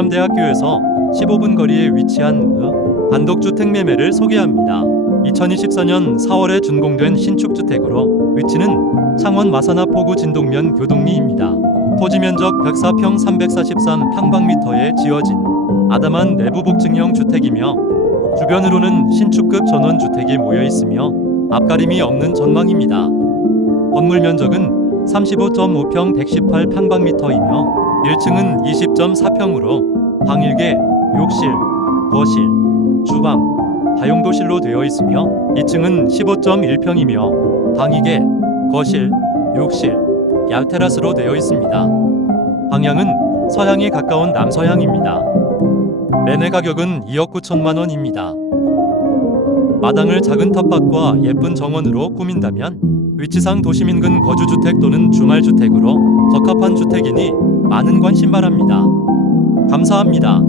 경남대학교에서 15분 거리에 위치한 의 단독주택 매매를 소개합니다. 2024년 4월에 준공된 신축주택으로 위치는 창원 마산화 포구 진동면 교동리입니다. 토지 면적 104평 343 평방미터에 지어진 아담한 내부 복층형 주택이며 주변으로는 신축급 전원주택이 모여 있으며 앞가림이 없는 전망입니다. 건물 면적은 35.5평 118 평방미터이며 1층은 20.4평으로 방 1개, 욕실, 거실, 주방, 다용도실로 되어 있으며 2층은 15.1평이며 방 2개, 거실, 욕실, 야테라스로 되어 있습니다. 방향은 서향에 가까운 남서향입니다. 매매 가격은 2억 9천만 원입니다. 마당을 작은 텃밭과 예쁜 정원으로 꾸민다면 위치상 도심 인근 거주주택 또는 주말주택으로 적합한 주택이니 많은 관심 바랍니다. 감사합니다.